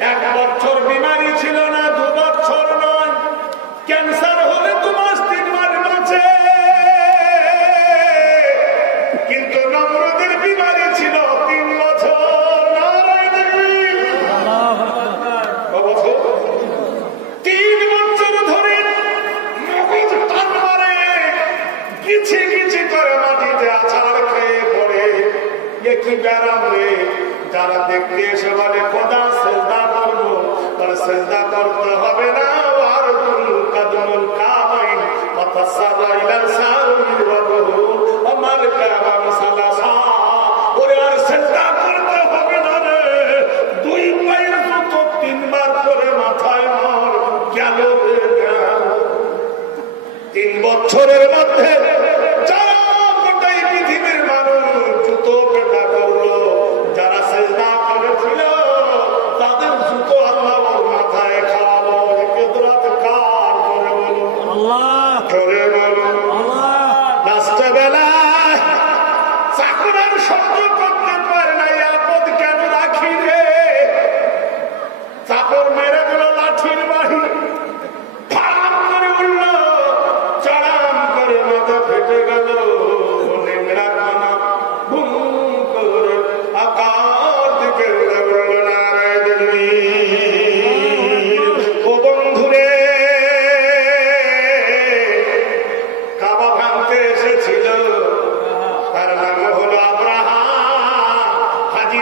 এক বছর বিমারি ছিল না, দু বছর নয়। ক্যান্সার হলে দু তিন মাস বাঁচে। কিন্তু নমরুদের বিমারি ছিল তিন বছর? তিন বছর ধরে মগজ মারে কিছু কিছু করে মাটিতে আছাড় খেয়ে পড়ে। এ ব্যারাম রে, যারা দেখতে এসে বলে, খোদা সেজদা তাহলে সেজদা করতে হবে না। আর কদমুল কামাইন ফাতাসারা ইলা সারুল আমার কামাম সালাসা ওরে আর সেজদা করতে হবে না রে। দুই পায়ের জুতো তিনবার করে মাথায় মার, গেল তিন বছরের মধ্যে যারা গোটাই পৃথিবীর জুতো পেটা করল, যারা সেজদা করেছিল তাদের জুতো আল্লাহ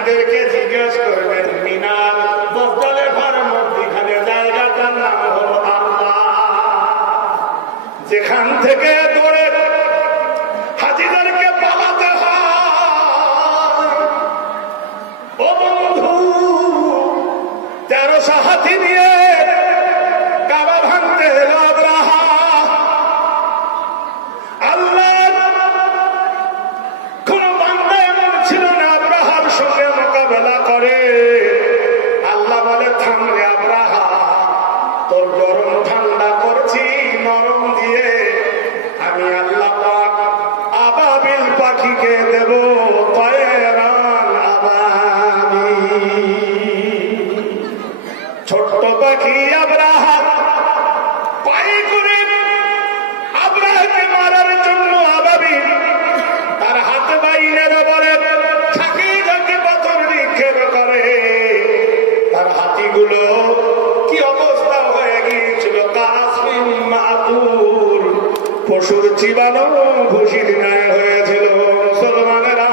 হাজিদেরকে জিজ্ঞেস করবেন মিনার দশদলে ঘর মধ্যখানে জায়গাটার নাম হলো আল্লাহ। যেখান থেকে দৌড়ে হাজিদেরকে নিয়ে কাবা ভাঙতে জীবাণু ঘুষির ন্যায় হয়েছিল। মুসলমানেরা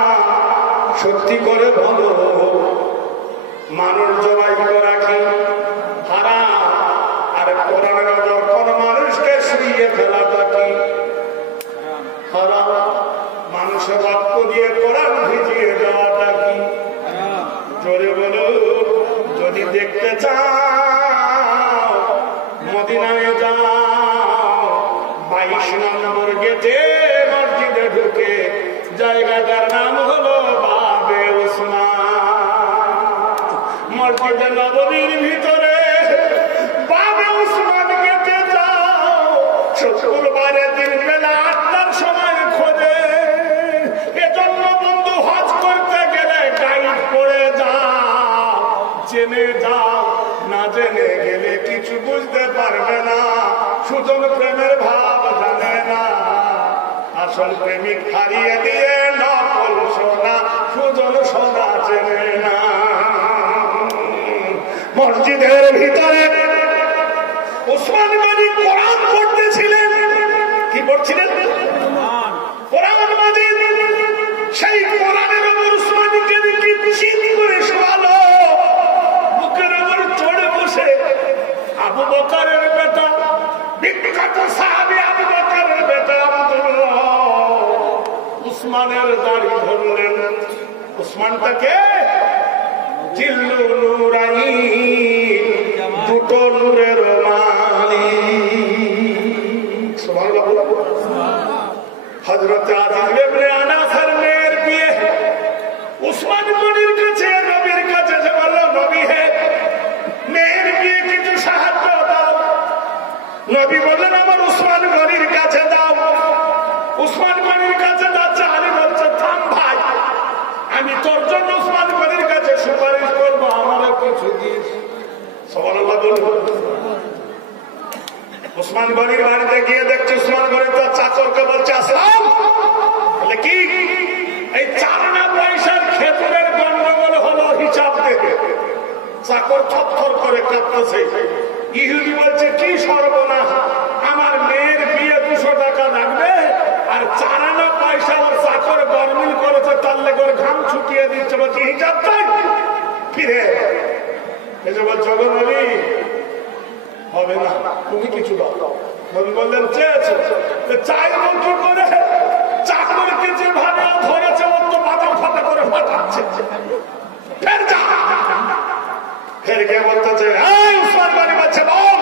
সত্যি করে বলো, মানুষ জবাই করা কি হারাম। আর কোরআনের মানুষকে শুইয়ে ফেলাটা কি বাইশ নম্বর গেটে মসজিদে ঢুকে জায়গাটার নাম হলো বাবে উসমান মসজিদে নবমীর ভিতরে বাবে উসমান গেটে যাও শুক্রবারের দিন বেলা আটটার সময় খোঁজে। এজন্য বন্ধু, হজ করতে গেলে গাইড করে যাও। জেনে যাও, না জেনে গেলে কিছু বুঝতে পারবে না। সুজন প্রেমের না আসল প্রেমিক হারিয়ে দিয়ে নকল সোনা সুজন সোনা চেনে না। মসজিদের ভিতরে ওসমান উসমানের দাড়ি ধরলেন। উসমানটাকে জিল্লু নুরাইন দুটো নূরের মালিক সুবহানাল্লাহ সাহায্য দাও। নবী বললেন, আমার উসমান গনির কাছে দাও। উসমান গনির কাছে যাচ্ছে, আলী বলছে, থাম ভাই, আমি তোর জন্য উসমান গনির কাছে সুপারিশ করব, আমারও কিছু দিস সবার উসমান গনির বাড়িতে গিয়ে দেখছে উসমান গনি তার চাচরকে বলছে আসলাম বলে, কি? এই চারনা পয়সার খেতুরের গন্ডগোল হলো হিসাব থেকে চাকর থর করে কাঁপতেছে ইহুদি বলছে, কি সর্বনাশ, আমার আর কিছু দাও। যেভাবে ধরেছে ওর তো মাথা ফাটা করে ফাটাচ্ছে ফের যা ফের কে বলতেছে এই উসমান গনি বলছে বল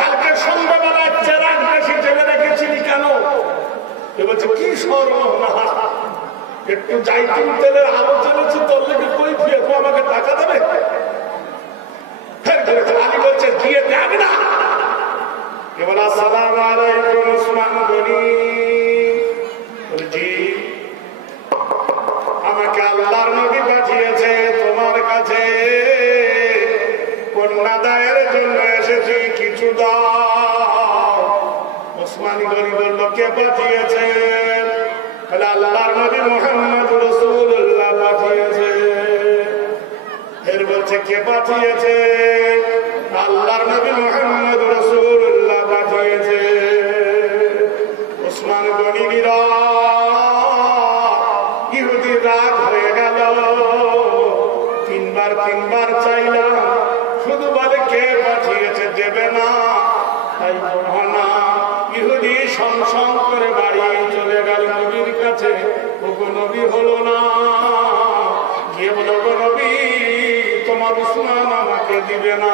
কালকে সন্ধ্যাবেলায় চেরাগ বেশি জেলে রেখেছিলি কেন এ বলছে কি সর্বনাশ। একটু জাইতুন তেলের আলো জ্বলেছে, তোর লেগে কই ফিরে আমাকে টাকা দেবে? তোমার কাছে। কন্যা দায়ের জন্য এসেছি, কিছু দাও। ওসমান গনি বলল, কে পাঠিয়েছে? বলে, আল্লাহর নবী মোহাম্মদ রসুল্লাহ পাঠিয়েছে। এর বলছে কে পাঠিয়েছে? আল্লাহর নবী মোহাম্মদ রসুল্লাহ পাঠিয়েছে। ওসমান গনি ইহুদি রাগ হয়ে গেল। তিনবার তিনবার চাইলাম শুধু বলে কে পাঠিয়েছে দেবে না তাই না। ইহুদি সংসং করে বাড়ি চলে গেল নবীর কাছে। ওগো নবী হলো না। গিয়ে বলো নবী, তোমার উসমান আমাকে দিবে না।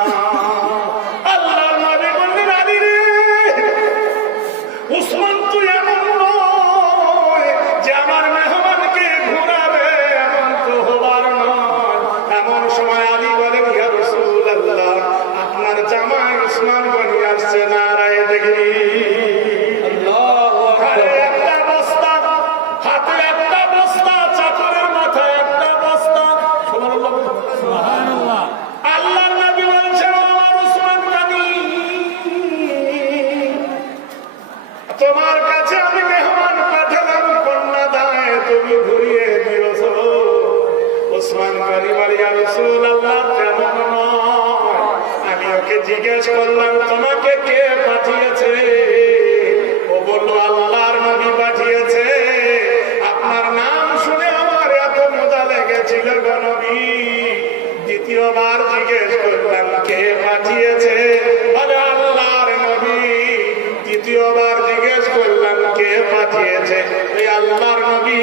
ওসমান বাড়ি আমি ওকে জিজ্ঞেস করলাম, তোমাকে কে পাঠিয়েছে? ও বলল, আল্লাহর নবী পাঠিয়েছে। আপনার নাম শুনে আমার এত মজা লেগেছিল গো দ্বিতীয়বার জিজ্ঞেস করলাম, কে পাঠিয়েছে? বলে, আল্লাহর নবী। দ্বিতীয়বার জিজ্ঞেস করলাম, কে পাঠিয়েছে? আল্লাহর নবী।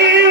Hallelujah.